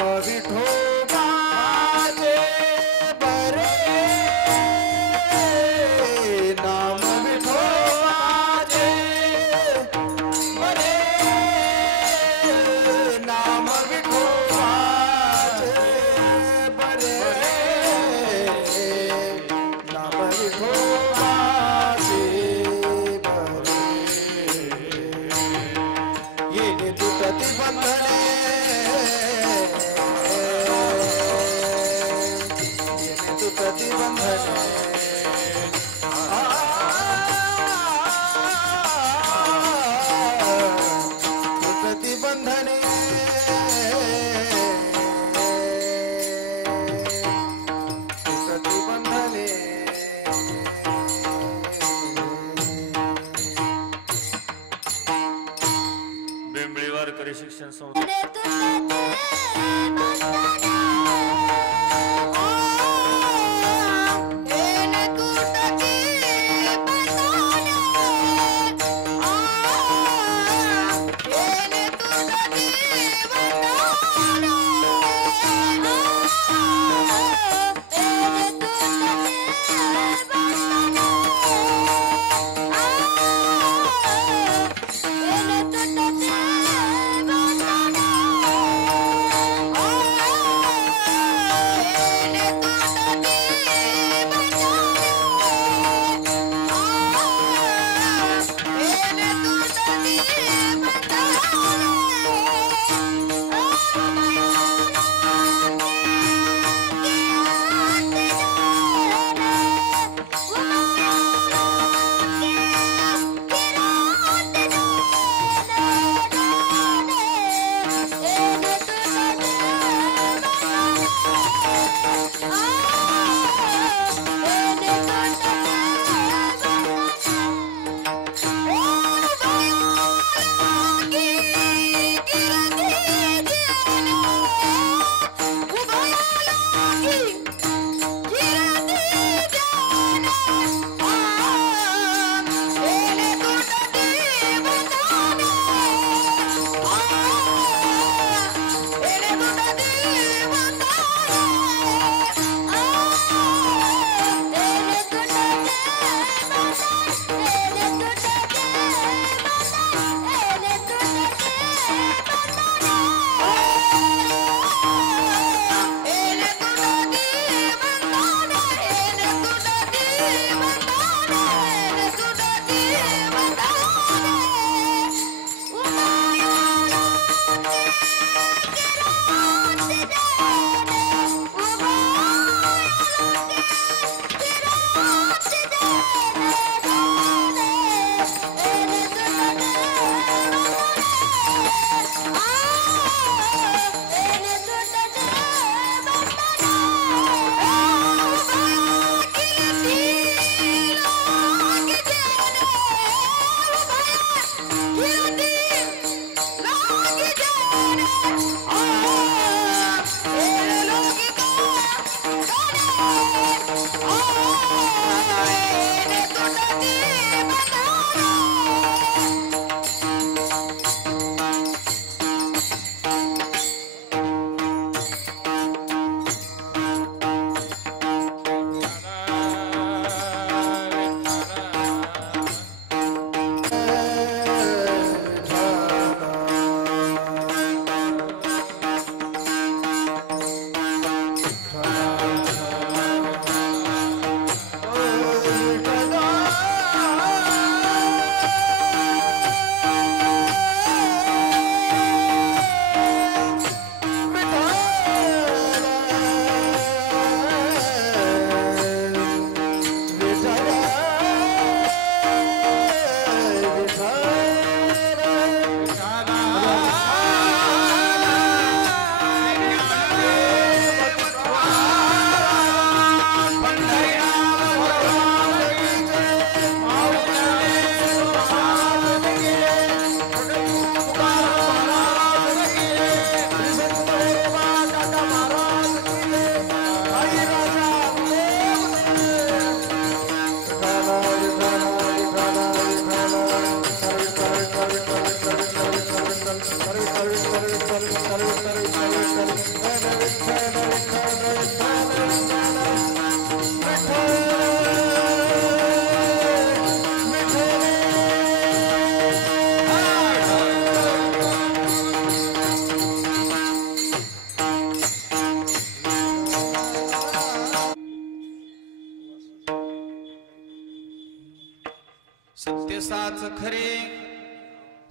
विठोबाचे बरे नाम विठोबाचे बरे नाम विठोबाचे बरे नाम विठोबाचे बरे येणे तुटती बंधने प्रतिबंधने प्रतिबंधने बेंबळी वारकरी शिक्षण संस्था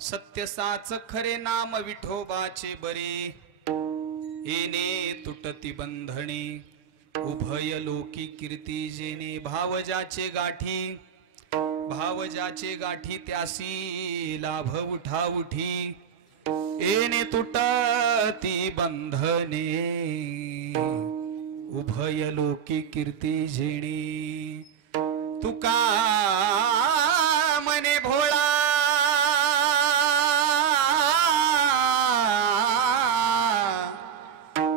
सत्य साच खरे नाम विठोबाचे बरे येणे तुटती बंधने उभय लोकी कीर्ती जेने भाव ज्याचे गाठी त्यासी लाभ उठा उठी येणे तुटती बंधने उभय लोकी कीर्ती जेने तुका मने भोळा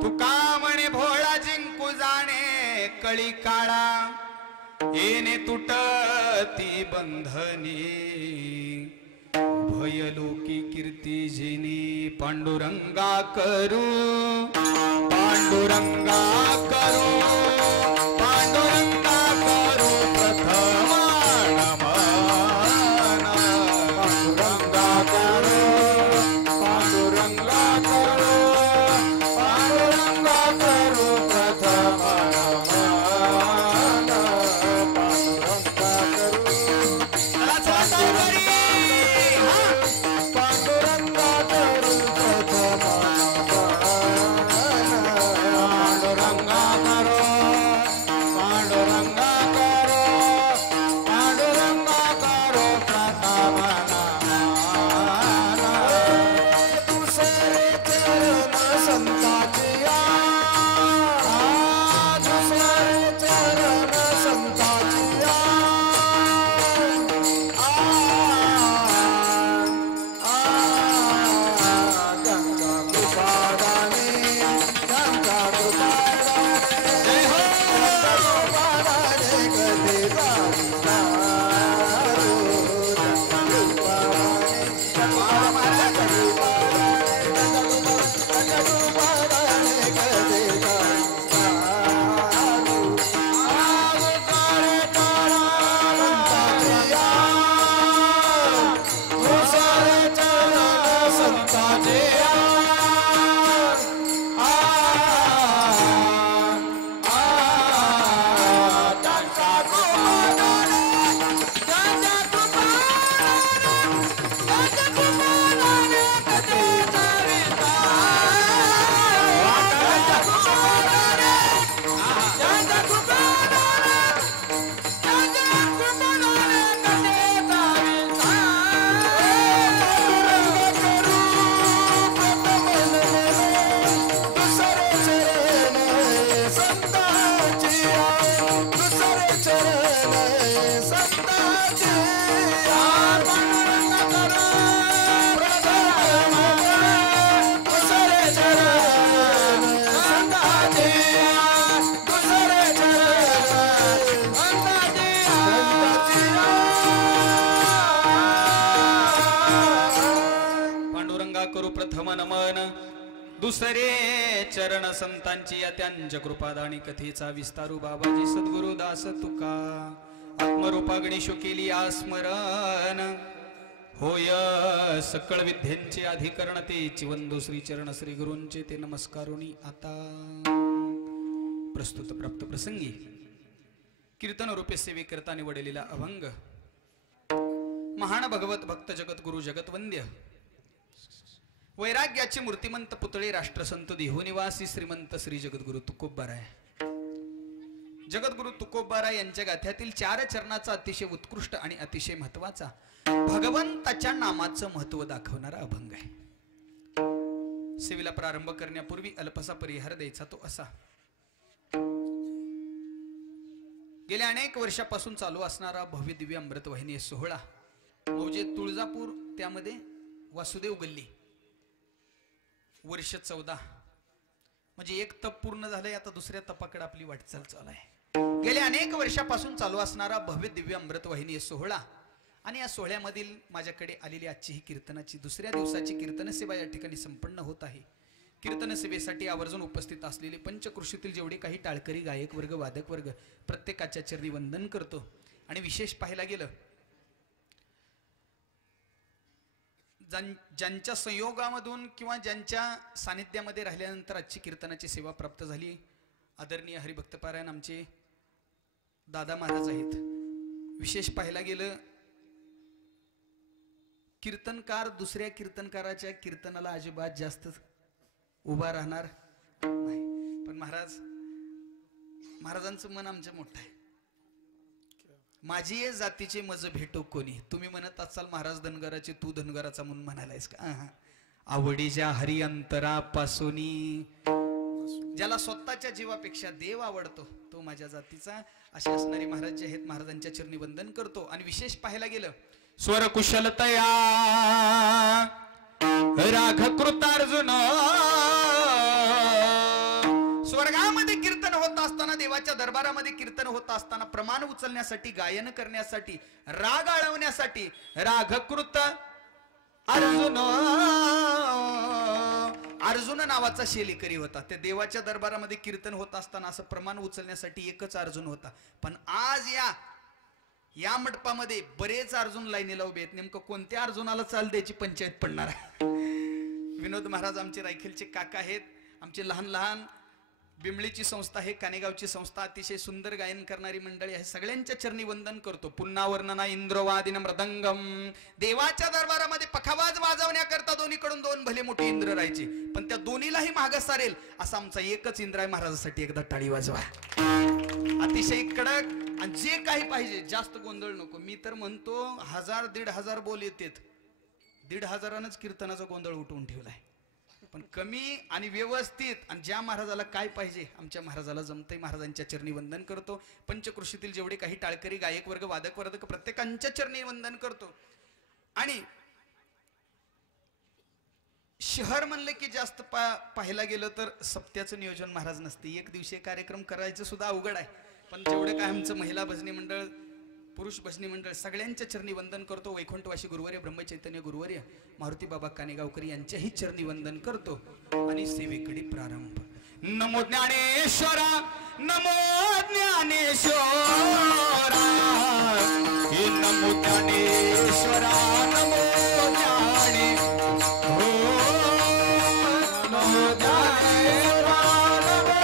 तुका मने भोळा जिंकू जाणे कळी काळा येणे तुटती बंधने उभय लोकी कीर्ती जेने पांडुरंगा करू पांडुरंगा करू पांडुरंगा करू प्रथम नमन पांडुरंगा करो पांडुरंगा करो पांडुरंगा करो प्रथम नमन पांडुरंगा करो पांडुरंगा करो प्रथम पांडुरंगा करो पांडुरंगा करो पांडुरंगा करो प्रथम दुसरे चरण संताची दुसरे चरण संताची गंगा कृपादाने गंगा कृपादाने जय हो कृपादाने कधी जाणीनारो गंगा कृपादाने गंगा कृपादाने कधी जाणीनारो आज करे तारा संताजिया दुसरे चरण संताजिया पांडुरंगा करू प्रथम नमन दुसरे चरण संतांची या त्यांच्या कृपादानी कथेचा विस्तारू बाबाजी सद्गुरु दास तुका आत्मरूपा गणेशो केली आस्मरण होय सकळ विद्येंचे अधिकरण ते चिवंदो श्री चरण श्री गुरूंचे ते नमस्कारुनी आता प्रस्तुत प्राप्त प्रसंगी कीर्तन रूपे सेवे करता निवडलेला अभंग महान भगवत भक्त जगद्गुरु जगतवंद्य वैराग्याचे मूर्तिमंत पुतळे राष्ट्रसंत देहनिवासी श्रीमंत श्री जगद्गुरु तुकोबाराय जगद्गुरु तुकोबाराय यांच्या गाथ्यातील 4 चरणाचा अतिशय उत्कृष्ट आणि अतिशय महत्वाचा भगवंताच्या नामाचं महत्व दाखवणारा अभंग आहे। सेवेला प्रारंभ करण्यापूर्वी अल्पसा परिहार द्यायचा तो असा गेल्या अनेक वर्षापासून चालू असणारा भव्य दिव्य अमृतवाहिनी सोहळा मौजे तुळजापूर त्यामध्ये वासुदेव गल्ली वर्ष 14 म्हणजे एक तप पूर्ण झालंय आता दुसऱ्या तपाकडे आपली वाटचाल चालू आहे। गेल्या अनेक वर्षापासून चालू असणारा भव्य दिव्य अमृतवाहिनी सोहळा आणि या सोहळ्यामधील माझ्याकडे आलेली आजची ही कीर्तनाची दुसऱ्या दिवसाची कीर्तन सेवा या ठिकाणी संपन्न होत आहे। कीर्तन सेवेसाठी आवर्जून उपस्थित असलेले पंचकृषीतील जेवढे काही टाळकरी गायक वर्ग वादक वर्ग प्रत्येकाच्या चरणी वंदन करतो आणि विशेष पाहायला गेलं ज्यांच्या संयोगामधून किंवा ज्यांच्या सानिध्यामध्ये राहिल्यानंतर आजची कीर्तनाची सेवा प्राप्त झाली आदरणीय हरिभक्तपारायण आमचे दादा महाराज आहेत। विशेष पाहायला गेलं कीर्तनकार दुसऱ्या कीर्तनकाराच्या कीर्तनाला अजिबात जास्त उभा राहणार नाही. पण महाराजांचं मन आमचं मोठं आहे. माझी ये जातीचे मज भेटो कोणी. तुम्ही म्हणत असाल महाराज धनगराचे, तू धनगराचा म्हणून म्हणालायस का? आवडीच्या हरी अंतरापासूनी. ज्याला स्वतःच्या जीवापेक्षा देव आवडतो तो माझ्या जातीचा, असे असणारे महाराज जे आहेत महाराजांच्या चरणी वंदन करतो. आणि विशेष पाहायला गेलं स्वर कुशलतया राघकृतार्जुन. स्वर्गामध्ये कीर्तन होत असताना, देवाच्या दरबारामध्ये कीर्तन होत असताना प्रमाण उचलण्यासाठी, गायन करण्यासाठी, राग आळवण्यासाठी राघकृत अर्जुन, अर्जुन नावाचा शेलिकरी होता. त्या देवाच्या दरबारामध्ये कीर्तन होत असताना असं प्रमाण उचलण्यासाठी एकच अर्जुन होता. पण आज या मंडपामध्ये बरेच अर्जुन लाईनीला उभे आहेत. नेमकं कोणत्या अर्जुनाला चाल द्यायची पंचायत पडणार आहे. विनोद महाराज आमचे रायखेलचे काका आहेत. आमचे लहान लहान बिमळीची संस्था आहे, कानेगावची संस्था, अतिशय सुंदर गायन करणारी मंडळी आहे. सगळ्यांच्या चरणी वंदन करतो. पुन्हा वर्णना इंद्रवादिन मृदंगम. देवाच्या दरबारामध्ये पखावाज वाजवण्याकरता दोन्हीकडून दोन भले मोठे इंद्र राहायचे, पण त्या दोन्हीलाही मागं सारेल असा आमचा एकच इंद्र आहे. महाराजासाठी एकदा टाळी वाजवा. अतिशय कडक. आणि जे काही पाहिजे, जास्त गोंधळ नको. मी तर म्हणतो 1000-1500 बोल येतात, 1500नच कीर्तनाचा गोंधळ उठवून ठेवलाय. पण कमी आणि व्यवस्थित, आणि ज्या महाराजाला काय पाहिजे आमच्या महाराजाला जमतंय. महाराजांच्या चरणी वंदन करतो. पंचकृषीतील जेवढे काही टाळकरी, गायक वर्ग, वादक वर्ग, प्रत्येकांच्या चरणी वंदन करतो. आणि शहर म्हणले की जास्त पाहायला गेलं तर सप्त्याचं नियोजन महाराज नसते. एक दिवशीय कार्यक्रम करायचं सुद्धा अवघड आहे. पण जेवढे काय आमचं महिला भजनी मंडळ, पुरुष भजनी मंडळ, सगळ्यांच्या चरणी वंदन करतो. वैकुंठवासी गुरुवर्य, ब्रह्मचैतन्य गुरुवर्य, मारुती बाबा कानेगावकरी यांच्याही चरणी वंदन करतो. आणि सेवेकडे प्रारंभ. नमो ज्ञानेश्वरा, नमो ज्ञानेश्वरा, हे नमो ज्ञानेश्वरा, नमो ज्ञाने हो, नमो ज्ञानेश्वरा, नमो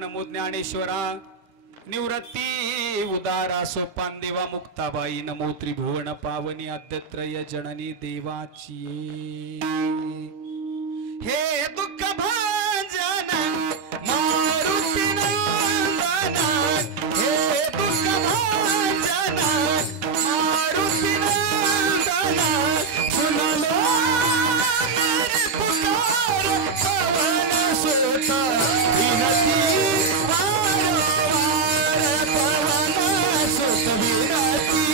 नमो ज्ञानेश्वरा निवृत्ती उदारा सोपान देवा मुक्ताबाई नमो त्रिभुवन पावनी आद्यत्रय जननी देवाची हे दुःख भाजन मारुती नंदन हे दुःख भाजन मारुती नंदन सुनलो मेरी पुकार पवन सुत विनती वारंवार पवन सुत विनती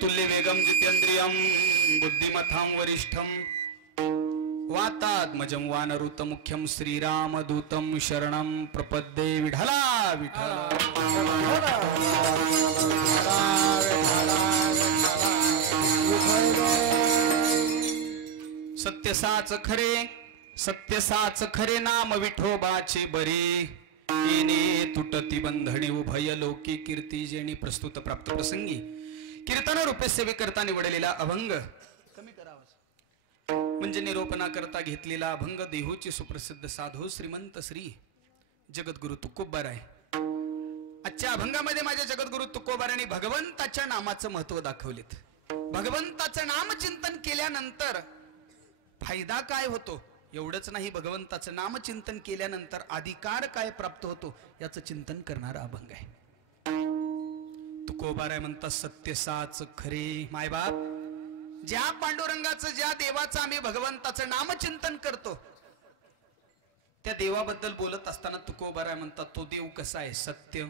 तुल्य वेगम जितेंद्रियम बुद्धिमतां वरिष्ठम वातात्मजं वानरुत मुख्यम श्रीरामदूतं शरणं प्रपद्ये विठला विठला सत्य साच खरे नाम विठोबाचे बरे येणे तुटती बंधने उभय लोकी कीर्ती जेणी प्रस्तुत प्राप्त प्रसंगी कीर्तन रूपे सेवे करता निवडलेला अभंग कमी करावा म्हणजे निरोपणा करता घेतलेला अभंग देहूचे सुप्रसिद्ध साधू श्रीमंत श्री जगद्गुरु तुकोबाराय. आजच्या अभंगामध्ये माझ्या जगद्गुरु तुकोबारांनी भगवंताच्या नामाचं महत्व दाखवलेत. भगवंताचं नाम चिंतन केल्यानंतर फायदा काय होतो एवढंच नाही, भगवंताचं नाम चिंतन केल्यानंतर अधिकार काय प्राप्त होतो याचं चिंतन करणारा अभंग आहे. तुकोबाराय म्हणतात सत्य साच खरे मायबाप ज्या पांडुरंगाचं ज्या देवाचं आम्ही भगवंताचं नामचिंतन करतो त्या देवाबद्दल बोलत असताना तुकोबाराय म्हणतात तो देव कसा आहे सत्य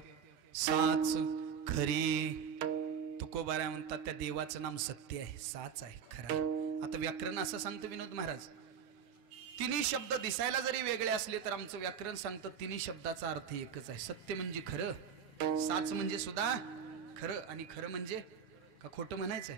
साच खरे. तुकोबाराय म्हणतात त्या देवाचं नाम सत्य आहे साच आहे खरा आहे. आता व्याकरण असं सांगतो विनोद महाराज तिन्ही शब्द दिसायला जरी वेगळे असले तर आमचं व्याकरण सांगतं तिन्ही शब्दाचा अर्थ एकच आहे. सत्य म्हणजे खरं, साच म्हणजे सुद्धा खरं आणि खरं म्हणजे का खोटं म्हणायचंय.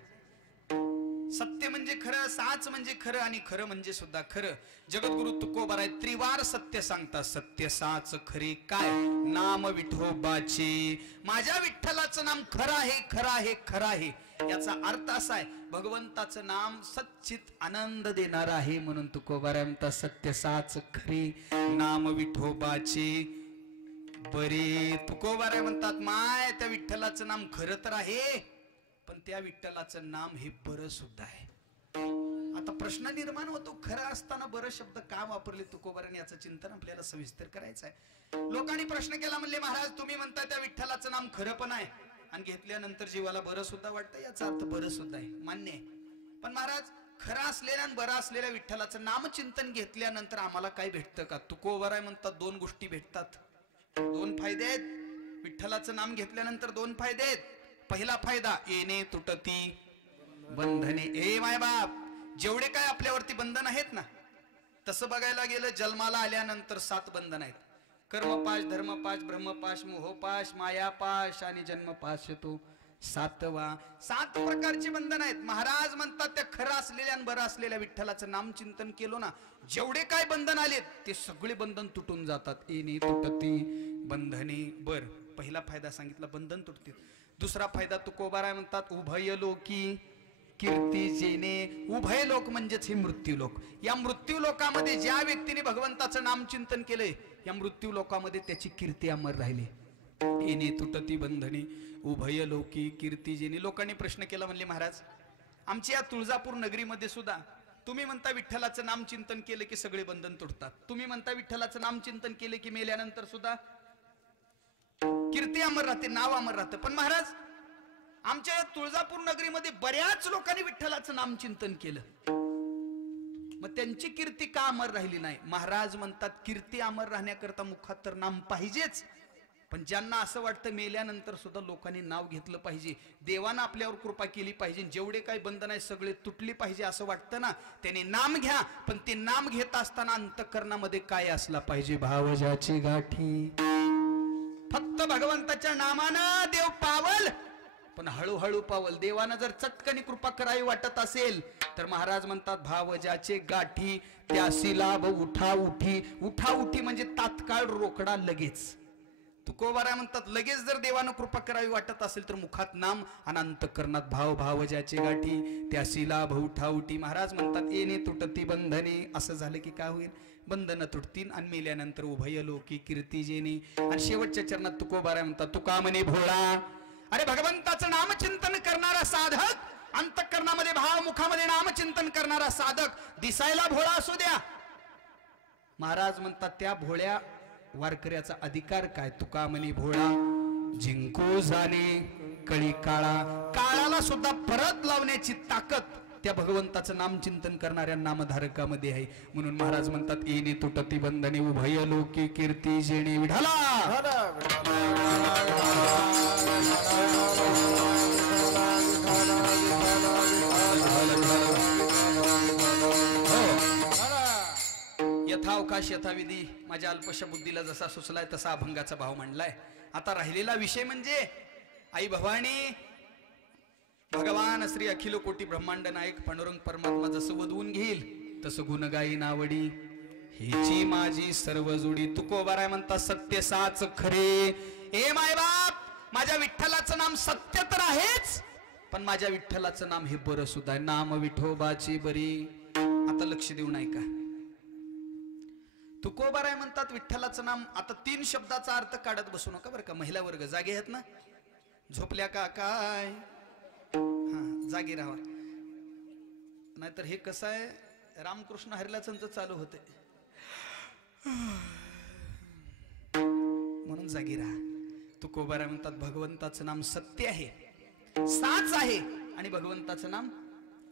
सत्य म्हणजे खरं, साच म्हणजे खरं आणि खरं म्हणजे सुद्धा खरं. जगद्गुरु तुकोबाराय त्रिवार सत्य सांगतात. सत्य साच खरे काय नाम विठोबाचे माझ्या विठ्ठलाचं नाम खरं आहे खरं आहे खरं आहे. याचा अर्थ असा आहे भगवंताचं नाम सच्चित आनंद देणार आहे म्हणून तुकोबाराय म्हणतात सत्य साच खरे नाम विठोबाचे बरे. तुकोबाराय म्हणतात माय त्या विठ्ठलाचं नाम खरं तर आहे पण त्या विठ्ठलाचं नाम हे बरं सुद्धा आहे. आता प्रश्न निर्माण होतो खरं असताना बरं शब्द का वापरले तुकोबाराने याचं चिंतन आपल्याला सविस्तर करायचं आहे. लोकांनी प्रश्न केला म्हणले महाराज तुम्ही म्हणता त्या विठ्ठलाचं नाम खरं पण आहे आणि घेतल्यानंतर जीवाला बरं सुद्धा वाटतं याचा अर्थ बरं सुद्धा आहे मान्य आहे. पण महाराज खरं असलेल्या आणि बरं असलेल्या विठ्ठलाचं नामचिंतन घेतल्यानंतर आम्हाला काय भेटतं का. तुकोबाराय म्हणतात दोन गोष्टी भेटतात, दोन फायदे आहेत. विठ्ठलाचं नाम घेतल्यानंतर दोन फायदे आहेत. पहिला फायदा येणे तुटती बंधने. ए माय बाप जेवढे काय आपल्यावरती बंधन आहेत ना तसं बघायला गेलं जन्माला आल्यानंतर 7 बंधन आहेत. कर्मपाश धर्मपाश ब्रह्मपाश मोहपाश मायापाश आणि जन्मपाश तो 7वा. 7 प्रकारची बंधन आहेत. महाराज म्हणतात त्या खरं असलेल्या आणि बरं असलेल्या विठ्ठलाचं नाम चिंतन केलो ना जेवढे काय बंधन आलेत ते सगळे बंधन तुटून जातात. येणे तुटती बंधने. बर पहिला फायदा सांगितला बंधन तुटतील. दुसरा फायदा तुकोबाराय म्हणतात उभय लोकी कीर्ती जेणे. उभय लोक म्हणजेच हे मृत्यू लोक. या मृत्यू लोकामध्ये ज्या व्यक्तीने भगवंताचं नाम चिंतन केलंय या मृत्यू लोकामध्ये त्याची कीर्ती अमर राहिली. येणे तुटती बंधने उभय लोकी कीर्ती जेणे. लोकांनी प्रश्न केला म्हणले महाराज आमच्या या तुळजापूर नगरीमध्ये सुद्धा तुम्ही म्हणता विठ्ठलाचं नाम चिंतन केलं की सगळे बंधन तुटतात, तुम्ही म्हणता विठ्ठलाचं नाम चिंतन केले की मेल्यानंतर सुद्धा कीर्ती अमर राहते, नाव अमर राहतं. पण महाराज आमच्या या तुळजापूर नगरीमध्ये बऱ्याच लोकांनी विठ्ठलाचं नाम चिंतन केलं मग त्यांची कीर्ती का अमर राहिली नाही. महाराज म्हणतात कीर्ती अमर राहण्याकरता मुखात तर नाम पाहिजेच पण ज्यांना असं वाटतं मेल्यानंतर सुद्धा लोकांनी नाव घेतलं पाहिजे, देवानं आपल्यावर कृपा केली पाहिजे, जेवढे काही बंधन आहे सगळे तुटली पाहिजे असं वाटतं ना, त्याने नाम घ्या. पण ते नाम घेत असताना अंतःकरणामध्ये काय असला पाहिजे? भावजाची गाठी. फक्त भगवंताच्या नामानं देव पावल, पण हळूहळू पावल. देवानं जर चटकनी कृपा करावी वाटत असेल तर महाराज म्हणतात भावजाचे गाठी त्यासी लाभ उठा उठी. उठा उठी म्हणजे तात्काळ, रोकडा, लगेच. तुकोबाराय म्हणतात लगेच जर देवानं कृपा करावी वाटत असेल तर मुखात नाम आणि अंतःकरणात भाव. भावजाचे गाठी त्यासी लाभ उठा उठी. महाराज म्हणतात येणे तुटती बंधने. असं झालं की काय होईल? बंधन तुटतील आणि मेल्यानंतर उभय लोकी कीर्ती जेणे. आणि शेवटच्या चरणात तुकोबाराय म्हणतात तुका म्हणे भोळा. अरे भगवंताचं नामचिंतन करणारा साधक, अंतःकरणामध्ये भाव, मुखामध्ये नामचिंतन करणारा साधक दिसायला भोळा असू द्या. महाराज म्हणतात त्या भोळ्या वारकऱ्याचा अधिकार काय? तुका म्हणे भोळा जिंकू जाणे कळी काळा. काळाला सुद्धा परत लावण्याची ताकद त्या भगवंताचं नामचिंतन करणाऱ्या नामधारकामध्ये आहे. म्हणून महाराज म्हणतात येणे तुटती बंधने उभय लोकी कीर्ती जेणे. विठाला यथावकाश यथाविधी माझ्या अल्पशा बुद्धीला जसा सुचलाय तसा अभंगाचा भाव मांडलाय. आता राहिलेला विषय म्हणजे आई भवानी, भगवान श्री अखिल कोटी ब्रह्मांड नायक पांडुरंग परमात्मा जसं वधवून घेईल तसं गुण गाईन आवडी. हेची माझी सर्व जोडी. तुकोबाराय म्हणता सत्य साच खरे. ए माय बाप, माझ्या विठ्ठलाचं नाम सत्य तर आहेच, पण माझ्या विठ्ठलाचं नाम हे बरं सुद्धा आहे. नाम विठोबाची बरी. आता लक्ष देऊन ऐका. तुकोबाराय म्हणतात विठ्ठलाचं नाम. आता 3 शब्दाचा अर्थ काढत बसू नका बरं का. महिला वर्ग जागे आहेत ना? झोपल्या का काय? हा, जागी राहा. नाहीतर हे कसं आहे, रामकृष्ण हरिलाचंच चालू होते म्हणून जागी राहा. तुकोबाराय म्हणतात भगवंताचं नाम सत्य आहे, साच आहे, आणि भगवंताचं नाम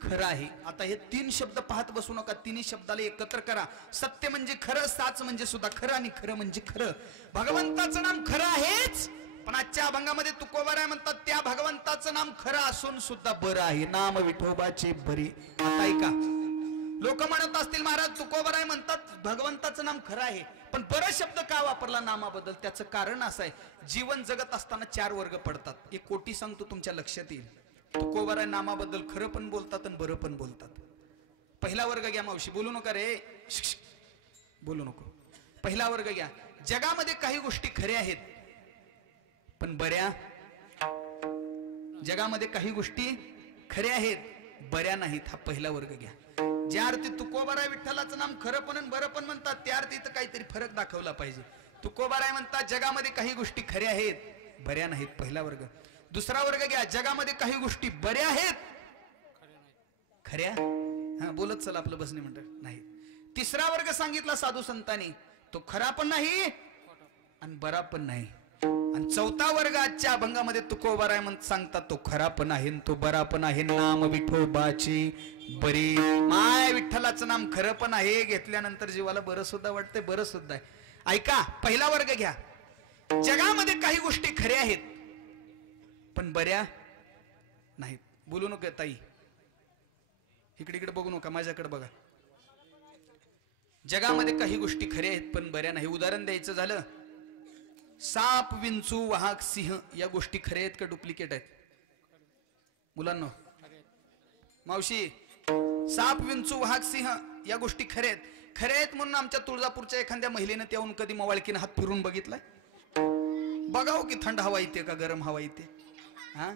खरं आहे. आता हे 3 शब्द पाहत बसू नका. 3 शब्दाला एकत्र करा. सत्य म्हणजे खरं, साच म्हणजे सुद्धा खरं, आणि खरं म्हणजे खरं. भगवंताचं नाम खरं आहेच, पण आजच्या अभंगामध्ये तुकोबाराय म्हणतात त्या भगवंताचं नाम खरं असून सुद्धा बरं आहे. नाम विठोबाचे बरे. आता ऐका, लोक म्हणत असतील महाराज तुकोबाराय म्हणतात भगवंताचं नाम खरं आहे, पण बरं शब्द का वापरला नामाबद्दल? त्याचं कारण असं आहे, जीवन जगत असताना 4 वर्ग पडतात. एक कोटी सांगतो तुमच्या लक्षात येईल. तुकोबाराय नामाबद्दल खरं पण बोलतात आणि बरं पण बोलतात. पहिला वर्ग घ्या. मावशी बोलू नका रे, बोलू नको. पहिला वर्ग घ्या. जगामध्ये काही गोष्टी खऱ्या आहेत पण बऱ्या. जगामध्ये काही गोष्टी खऱ्या आहेत, बऱ्या नाहीत. हा पहिला वर्ग घ्या. ज्या अर्थी तुकोबाराय विठ्ठलाचं नाम खरं पण बरं पण म्हणतात, त्या अर्थी इथं काहीतरी फरक दाखवला पाहिजे. तुकोबाराय म्हणतात जगामध्ये काही गोष्टी खऱ्या आहेत, बऱ्या नाहीत. पहिला वर्ग. दुसरा वर्ग घ्या. जगामध्ये काही गोष्टी बऱ्या आहेत, खऱ्या हा बोलत चला आपलं बसणे म्हणतात नाही. तिसरा वर्ग सांगितला साधू संतांनी, तो खरा पण नाही आणि बरा पण नाही. आणि चौथा वर्ग आजच्या अभंगामध्ये तुकोबाराय म्हणत सांगतात तो खरा पण आहे, तो बरा पण आहे. नाम विठोबाची बरी. माय विठ्ठलाचं नाम खरं पण आहे, घेतल्यानंतर जीवाला बरं सुद्धा वाटतंय, बरं सुद्धा आहे. ऐका, पहिला वर्ग घ्या. जगामध्ये काही गोष्टी खऱ्या आहेत पण बऱ्या नाहीत. बोलू नका ताई, इकडे इकडे बघू नका, माझ्याकडे बघा. जगामध्ये काही गोष्टी खऱ्या आहेत पण बऱ्या नाही. उदाहरण द्यायचं झालं, साप, विंचू, वाहक, सिंह या गोष्टी खऱ्या आहेत का डुप्लिकेट आहेत? मुलांना, मावशी, साप, विंचू, वाहक, सिंह या गोष्टी खऱ्या आहेत. खऱ्या आहेत म्हणून आमच्या तुळजापूरच्या एखाद्या महिलेनं त्याहून कधी मवाळकीनं हात फिरून बघितलाय? बघाव की थंड हवा येते का गरम हवा येते? हा,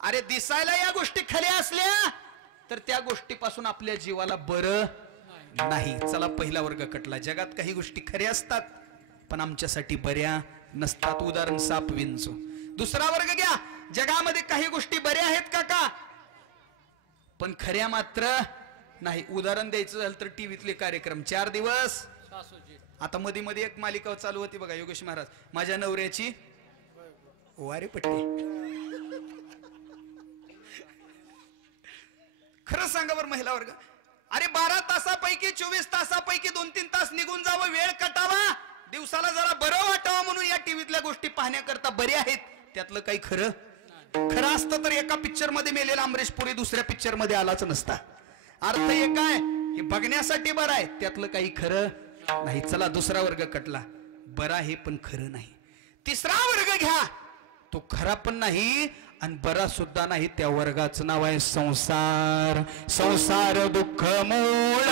अरे दिसायला या गोष्टी खऱ्या असल्या तर त्या गोष्टीपासून आपल्या जीवाला बरं नाही. चला, पहिला वर्ग कटला. जगात काही गोष्टी खऱ्या असतात पण आमच्यासाठी बऱ्या नसतात. उदाहरण साप, विंचू. दुसरा वर्ग घ्या. जगामध्ये काही गोष्टी बऱ्या आहेत काका पण खऱ्या मात्र नाही. उदाहरण द्यायचं झालं तर टीव्हीतले कार्यक्रम 4 दिवस. आता मध्ये मध्ये एक मालिका चालू होती बघा, योगेश महाराज, माझ्या नवऱ्याची वारे पट्टी. खरं सांगा बरं महिला वर्ग, अरे 12 तासापैकी 24 तासापैकी 2-3 तास निघून जावं, वेळ कटावा, दिवसाला जरा बरं वाटावं म्हणून या टीव्हीतल्या गोष्टी पाहण्याकरता बरे आहेत, त्यातलं काही खरं खरं असतं तर एका पिक्चर मध्ये मेलेला अमरीश पुरी दुसऱ्या पिक्चर मध्ये आलाच नसता. अर्थ हे काय, हे बघण्यासाठी बरं आहे, त्यातलं काही खरं नाही. चला दुसरा वर्ग कटला, बरा आहे पण खरं नाही. तिसरा वर्ग घ्या, तो खरा पण नाही आणि बरा सुद्धा नाही, त्या वर्गाचं नाव आहे संसार. संसार दुःख मूळ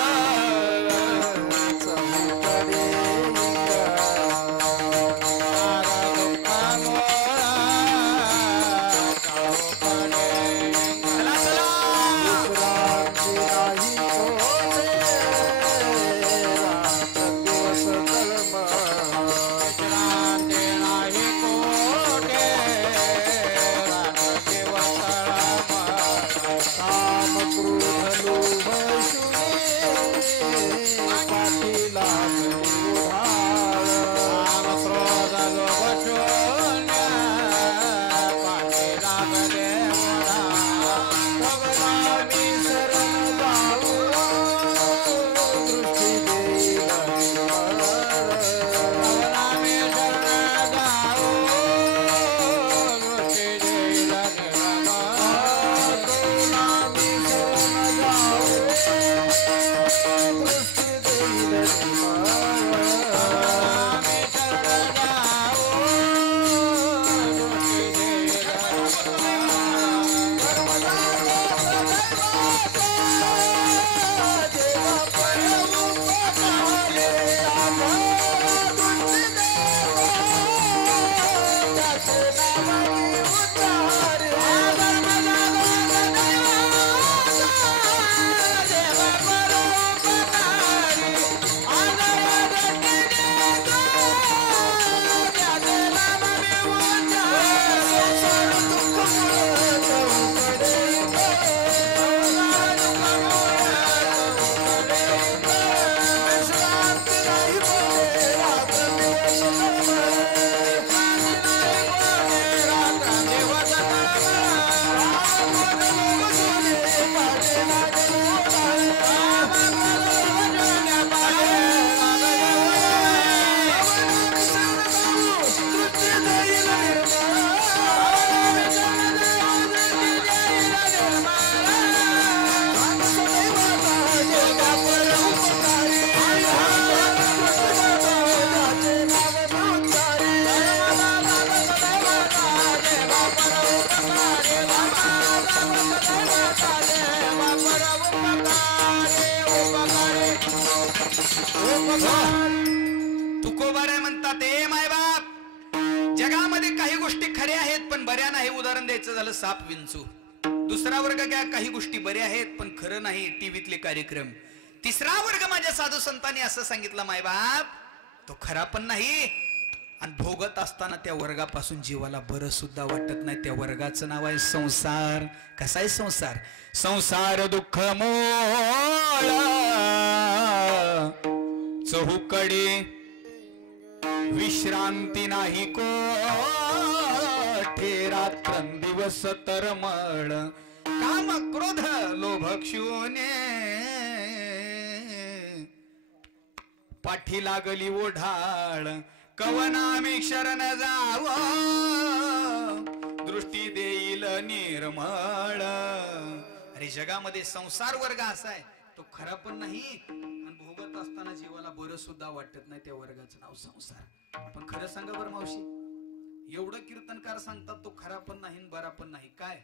तुकोबारे म्हणतात, ए मायबाप, जगामध्ये काही गोष्टी खऱ्या आहेत पण बऱ्या नाही. उदाहरण द्यायचं झालं साप विंचू. दुसरा वर्ग घ्या, काही गोष्टी बऱ्या आहेत पण खरं नाही, टीव्हीतले कार्यक्रम. तिसरा वर्ग माझ्या साधू संतांनी असं सांगितलं, मायबाप, तो खरा पण नाही आणि भोगत असताना त्या वर्गापासून जीवाला बरं सुद्धा वाटत नाही. त्या वर्गाचं नाव आहे संसार. कसा आहे संसार? संसार दुःख मोळ चहूकडे विश्रांती नाही कोठे रात्रंदिवस तरमळ काम क्रोध लोभ क्षुने पाठी लागली ओढाळ कवनामी शरण जाव दृष्टी देईल निर्मळ. अरे जगामध्ये संसार वर्ग असा आहे, तो खरा पण नाही आणि भोगत असताना जीवाला बरं सुद्धा वाटत नाही, त्या वर्गाचं नाव संसार. पण खरं सांगा बरं मावशी, एवढं कीर्तनकार सांगतात तो खरा पण नाही बरा पण नाही, काय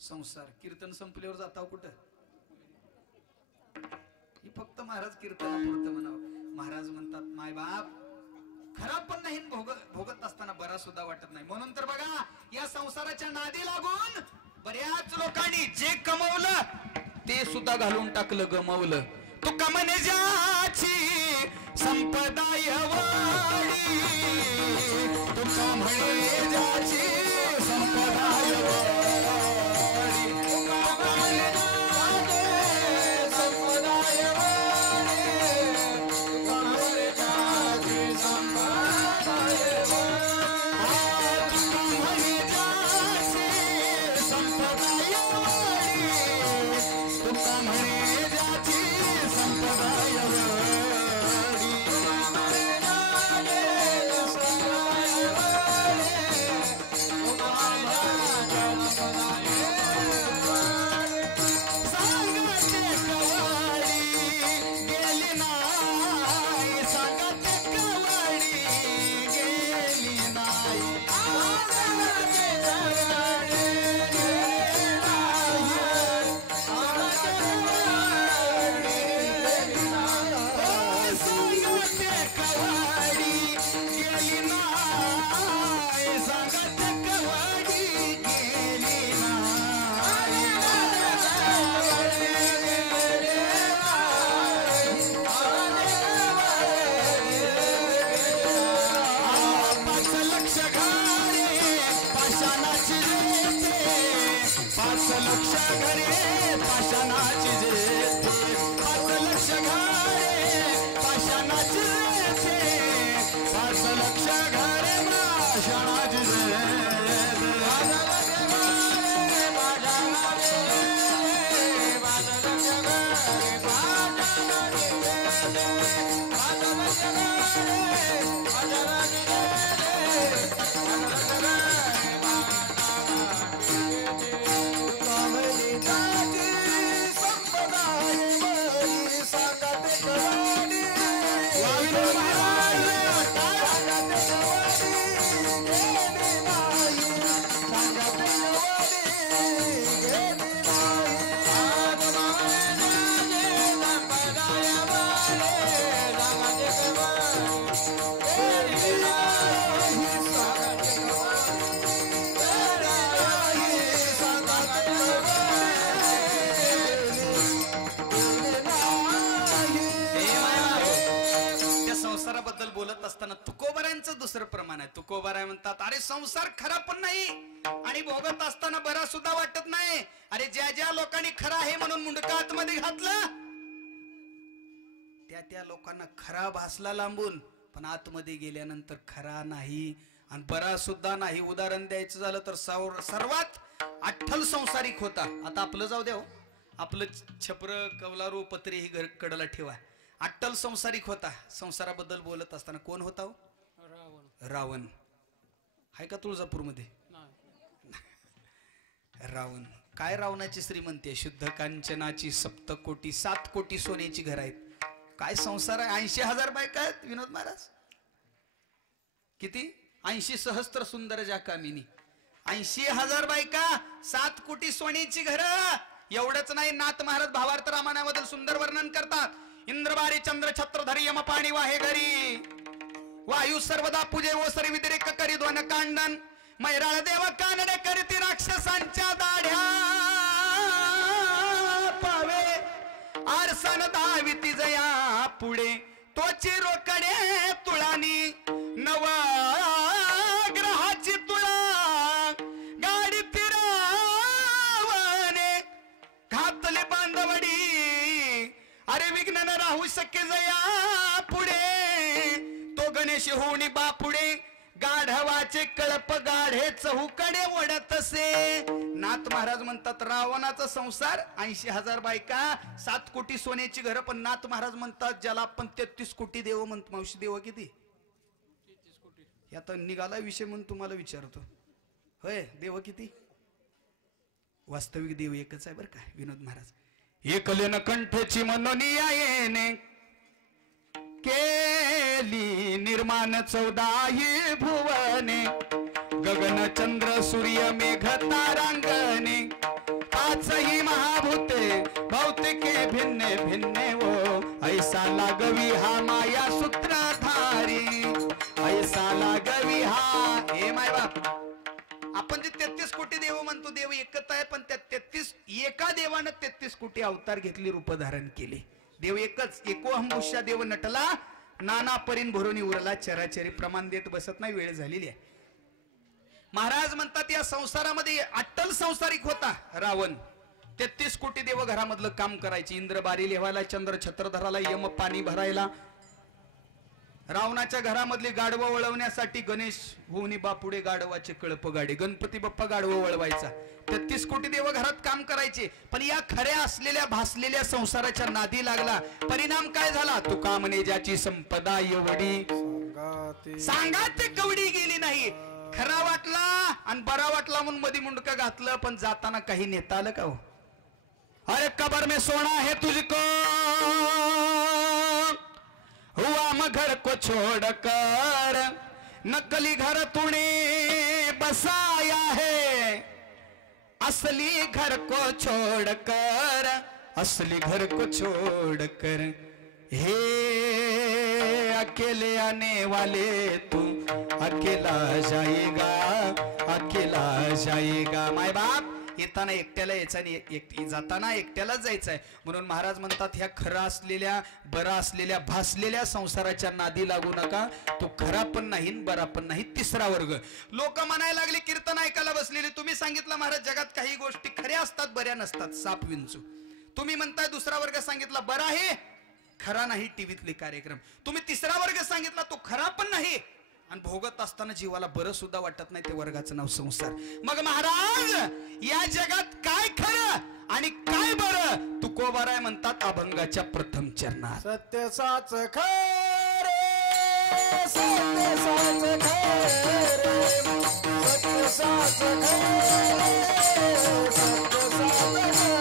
संसार. कीर्तन संपल्यावर जाताव कुठं? ही फक्त महाराज कीर्तनापुरतं म्हणावं. महाराज म्हणतात, माय बाप, खरा पण नाही भोगत असताना बरा सुद्धा वाटत नाही. म्हणून तर बघा, या संसाराच्या नादी लागून बऱ्याच लोकांनी जे कमवलं ते सुद्धा घालून टाकलं, गमवलं. तू कमने ज्याची संपदा यवाडी, तू कमने ज्याची संपदा यवाडी, तू कमने ज्याची संपदा यवाडी, तू कमने ज्याची संपदा यवाडी, तू कमने ज्याची संपदा यवाडी, तू कमने ज्याची संपदा यवाडी. पाषाणाची जेथे 5 लक्ष घरे पाषाणाची जेथे 5 लक्ष घरे पाषाणाची जेथे 5 लक्ष घरे पाषाणाची जेथे बोलत असताना तुकोबारांचं दुसरं प्रमाण आहे. तुकोबाराय म्हणतात अरे संसार खरा पण नाही आणि भोगत असताना बरा सुद्धा वाटत नाही. अरे ज्या ज्या लोकांनी खरा आहे म्हणून मुंडका आतमध्ये घातलं त्या लोकांना खरा भासला लांबून, पण आतमध्ये गेल्यानंतर खरा नाही आणि बरा सुद्धा नाही. उदाहरण द्यायचं झालं तर सर्वात अठ्ठल संसारिक होता. आता आपलं जाऊ द्या, आपलं छपर कवलारू पत्रे ही कडला ठेवा. अट्टल संसारिक होता. संसाराबद्दल बोलत असताना कोण होता? रावण. आहे का तुळजापूरमध्ये? रावण. काय रावणाची श्रीमंती आहे, शुद्ध कांचनाची 7 कोटी 7 कोटी सोन्याची घर आहेत. काय संसार आहे. 80,000 बायका आहेत विनोद महाराज. किती? 80 सहस्त्र सुंदर ज्या कामिनी. 80,000 बायका, 7 कोटी सोन्याची घर. एवढंच नाही, नाथ महाराज भावार्थ रामायणाबद्दल सुंदर वर्णन करतात. इंद्रबारी चंद्र छत्रधरी यम पाणी वाहे घरी, वायू सर्वदा पूजे व सरी व्यतिरेक करी ध्वन कांडन, मैराळ देव कानडे करीती राक्षसांच्या दाढ्या पावे, आरसन दाविती जया पुढे तोची रोकडे तुळानी, नवा ग्रहाची तुळा गाडी फिरवणे घातली बांधवडी, अरे विघ्न न राहू शक्य जया पुढे, तो गणेश होऊन बापुढे गाढवाचे कळप गाढे चहूकडे ओढत असे. नाथ महाराज म्हणतात रावणाचा संसार 80,000 बायका, 7 कोटी सोन्याची घर. पण नाथ महाराज म्हणतात ज्याला आपण 33 कोटी देव म्हणतो. मावशी देव किती? 33 कोटी. आता निघाला विषय म्हणून तुम्हाला विचारतो. होय, देव किती? वास्तविक देव एकच आहे बरं का विनोद महाराज. एकलेन कंठची मनोनिया येणे केली निर्माण 14 भुवने, गगन चंद्र सूर्य मेघ तारांगणे, 5 महाभूते भौतिके भिन्ने भिन्ने वो, ऐसा लागवी हा माया सूत्रधारी, ऐसा लागवी हा. हे माय बाप, आपण जे 33 कोटी देव म्हणतो, देव एकच आहे, पण त्या 33 एका देवानं 33 कोटी अवतार घेतले, रूप धारण केले. देव एकच. एकोहंबुष्या देव नटला, नाना परीन भरून उरला, चराचरी प्रमाण देत बसत नाही, वेळ झालेली आहे. महाराज म्हणतात या संसारामध्ये अट्टल संसारिक होता रावण. 33 कोटी देव घरामधलं काम करायचे. इंद्र बारी लिहायला, चंद्र छत्रधराला, यम पाणी भरायला, रावणाच्या घरामधली गाढवं वळवण्यासाठी गणेश होऊन बापुढे गाढवाचे कळप गाडे, गणपती बाप्पा गाढवं वळवायचा. 33 कोटी देव घरात काम करायचे. पण या खऱ्या असलेल्या भासलेल्या संसाराच्या नादी लागला. परिणाम काय झाला? तुका म्हणे ज्याची संपदा एवढी सांगाते कवडी गेली नाही. खरा वाटला आणि बरा वाटला म्हणून मधी मुंडका घातलं, पण जाताना काही नेता आलं का हो? अरे कबर में सोना है तुझको हुआ मगर को छोड़कर, नकली घर तूने बसाया है, असली घर को छोड़कर, असली घर को छोड़कर, हे अकेले आने वाले तू अकेला जाएगा, अकेला जाएगा. माय बाप, येताना एकट्याला यायचं आणि जाताना एकट्यालाच जायचं आहे. म्हणून महाराज म्हणतात ह्या खरा असलेल्या, बरा असलेल्या, भासलेल्या संसाराच्या नादी लागू नका. तो खरा पण नाही, बरा पण नाही, तिसरा वर्ग. लोक म्हणायला लागले, कीर्तन ऐकायला गेली. तुम्ही सांगितलं महाराज जगात काही गोष्टी खऱ्या असतात, बऱ्या नसतात. साप विंचू. तुम्ही म्हणताय दुसरा वर्ग सांगितला बरा आहे, खरा नाही टीव्हीतले कार्यक्रम. तुम्ही तिसरा वर्ग सांगितला तो खरा पण नाही, आणि भोगत असताना जीवाला बरं सुद्धा वाटत नाही. ते वर्गाचं नाव संसार. मग महाराज या जगात काय खरं आणि काय बरं तुकोबाराय म्हणतात अभंगाच्या प्रथम चरणात. सत्य साच खरे, सत्य साच खरे, सत्य साच खरे, सत्य साच खरे, सत्य साच खरे,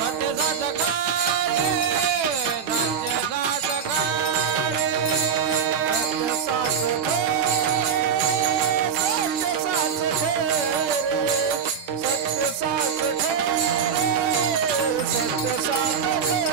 सत्य साच खरे, सत्य साच खरे, सत्य साच खरे, सत्य साच खरे, सत्य साच खरे, सत्य साच खरे,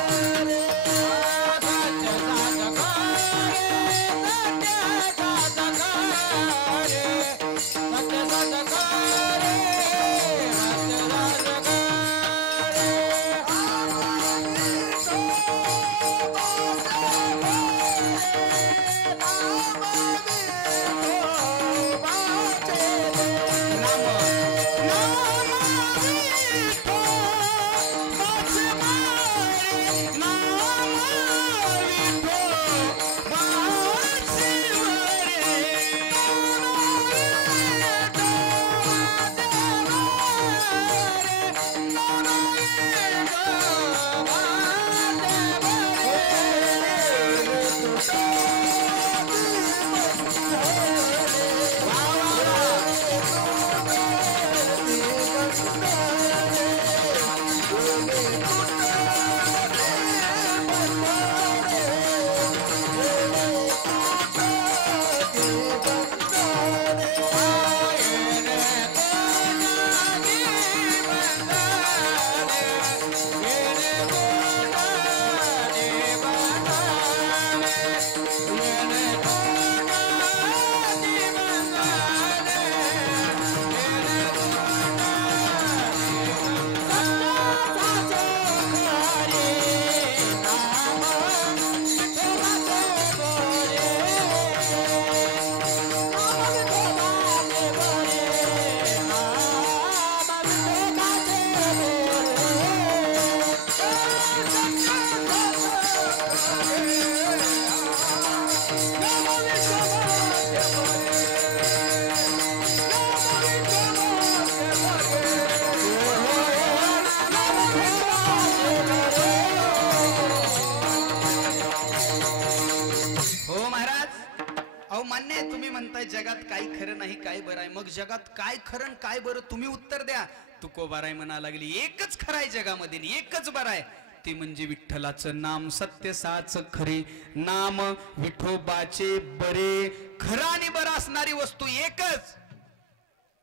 जगात काही खरं नाही काय बरं आहे. मग जगात काय खरं काय बरं तुम्ही उत्तर द्या. तुकोबाराय म्हणा लागली एकच खरं आहे जगामध्ये, एकच बरं आहे ते म्हणजे विठ्ठलाचं नाम. सत्य साच खरे नाम विठोबाचे बरे. खरं आणि बरं असणारी वस्तू एकच.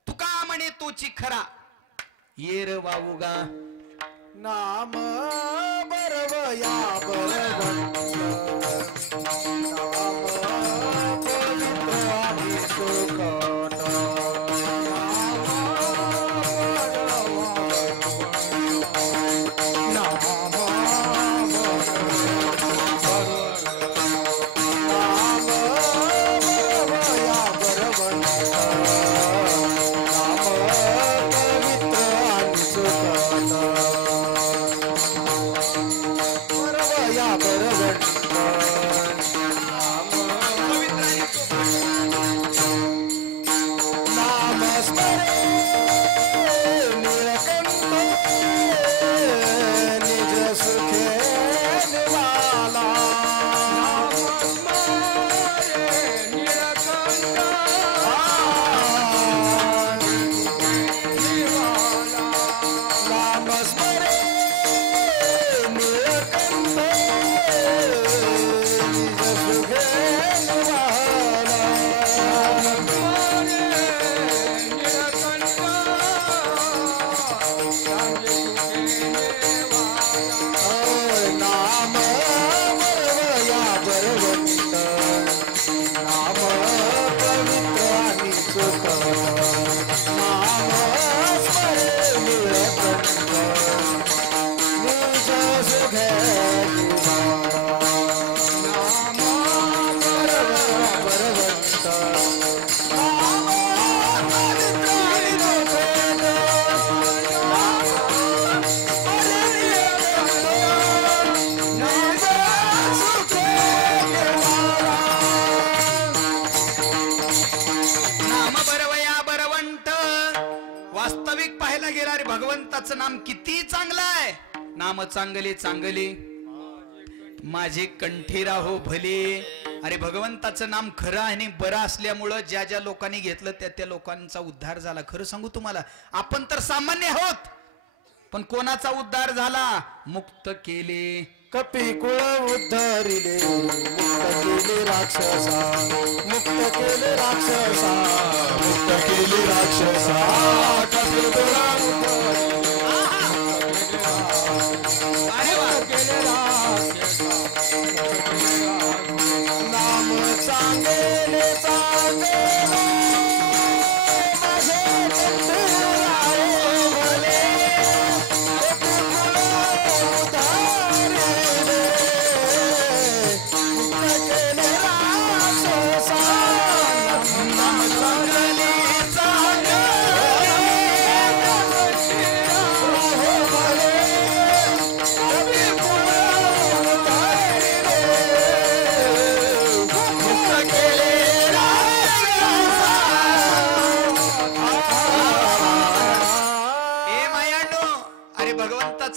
तुका म्हणे तोची खरा येर वावुगा नाम बरवया बरवंत नाम पवित्र आणि सुखद नाम बरवया बरवंत नाम पवित्र आणि सुखद बरवया बरवंत नाम स्मरे निळकंठ निज सुखे निवाला. नाम स्मरे निळकंठ निवाला. नाम स्मरे निळकंठ भगवंताचं नाम किती चांगलं आहे. नाम चांगले चांगले माझे कंठी राहो भले. अरे भगवंताचं नाम खरं आणि बरं असल्यामुळं ज्या ज्या लोकांनी घेतलं त्या त्या लोकांचा उद्धार झाला. खरं सांगू तुम्हाला, आपण तर सामान्य आहोत, पण कोणाचा उद्धार झाला? मुक्त केले कपिकुळ उद्धरिले, मुक्त केले राक्षसा, मुक्त केले राक्षसा, मुक्त केले राक्षसा. कपिकुळ अरे वा. केले राक्षसा, नाम चांगले चांगले माझे कंठराये भले.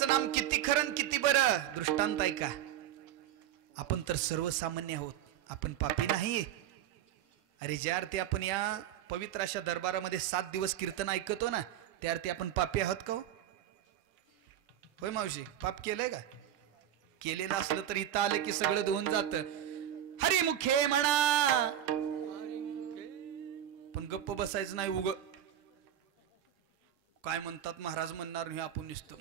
नाम किती खरं किती बरं. दृष्टांत ऐका. आपण तर सर्वसामान्य आहोत, आपण पापी नाही. अरे ज्या अर्थी आपण या पवित्र अशा दरबारामध्ये 7 दिवस कीर्तन ऐकतो ना, त्या अर्थी आपण पापी आहोत का? होय मावशी, पाप केलंय का? केलेलं असलं तर इथं आलं की सगळं धुवून जात. हरिमुखे म्हणा, पण गप्प बसायचं नाही. उग काय म्हणतात महाराज म्हणणार हे आपण नुसतं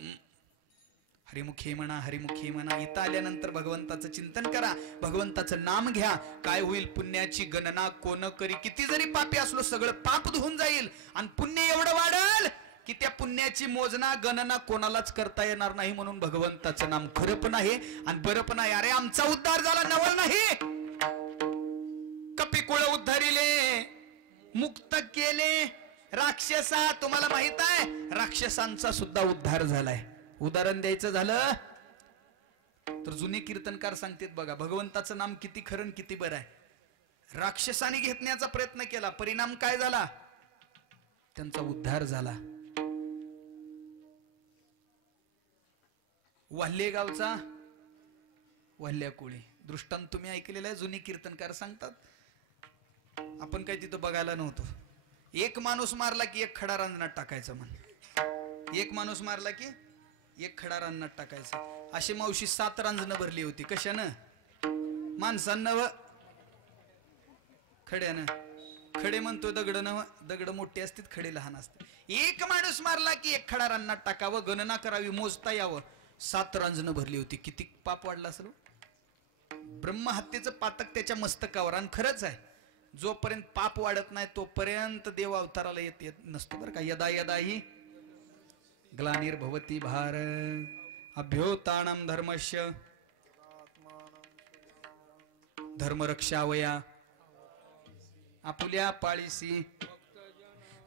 हरिमुखे म्हणा, हरिमुखे म्हणा. इथं आल्यानंतर भगवंताचं चिंतन करा, भगवंताचं नाम घ्या. काय होईल? पुण्याची गणना कोण करी. किती जरी पापी असलो सगळं पाप धुवून जाईल आणि पुण्य एवढं वाढेल की त्या पुण्याची मोजना गणना कोणालाच करता येणार नाही. म्हणून भगवंताचं नाम खरं पण आहे आणि बरं पण आहे. अरे आमचा उद्धार झाला, नवल नाही. कपिकुळ उद्धारिले, मुक्त केले राक्षसा. तुम्हाला माहित आहे राक्षसांचा सुद्धा उद्धार झालाय. उदाहरण द्यायचं झालं तर जुने कीर्तनकार सांगतात बघा, भगवंताचं नाम किती खरं किती बरं आहे. राक्षसाने घेतण्याचा प्रयत्न केला, परिणाम काय झाला? त्यांचा उद्धार झाला. वाल्हे गावचा वाल्ह्या कोळी दृष्टांत तुम्ही ऐकलेला आहे. जुने कीर्तनकार सांगतात, आपण काही तिथं बघायला नव्हतो. एक माणूस मारला की एक खडा रांजणात टाकायचा. म्हण एक माणूस मारला की एक खडा रांजणात टाकायचं. अशी मावशी 7 रांजणं भरली होती. कशानं? माणसांना खड्यानं. खडे म्हणतो दगड न, दगड मोठे असतात, खडे लहान असतात. एक माणूस मारला की एक खडा रांजणात टाकावं, गणना करावी, मोजता यावं. 7 रांजणं भरली होती. किती पाप वाढला असेल? ब्रह्महत्येचं पातक त्याच्या मस्तकावर. आणि खरंच आहे, जोपर्यंत पाप वाढत नाही तोपर्यंत देव अवताराला येत नसतो बरं का. यदा यदा ही ग्लानिर्भवती भारत अभ्योत्थानं धर्मस्य धर्मरक्षावया आपुल्या पाळीसी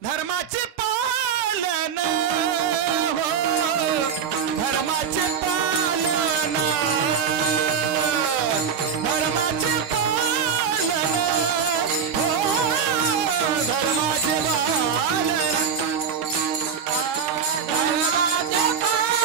धर्माचे पालन हो, धर्माचे पालन, धर्माचे पालन हो, धर्माचे पालन, धर्माचे पालन,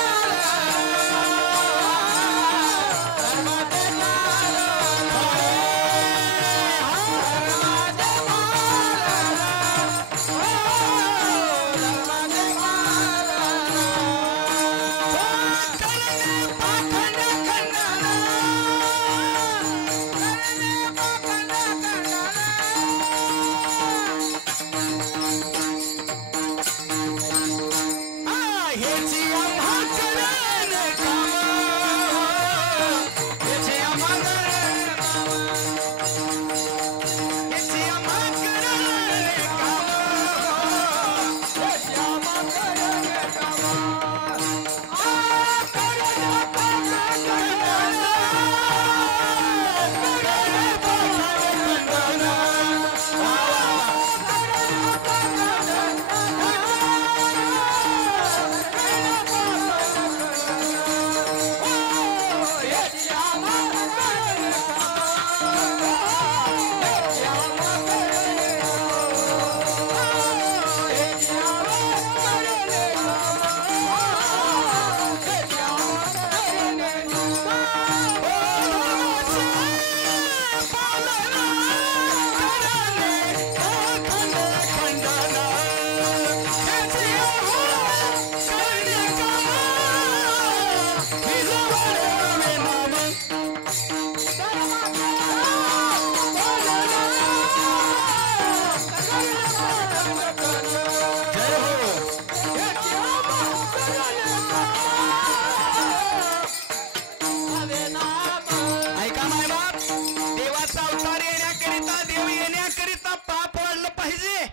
देवाचा अवतार येण्याकरिता देव येण्याकरिता पाप वाढलं पाहिजे.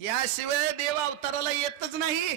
याशिवाय देव अवताराला येतच नाही.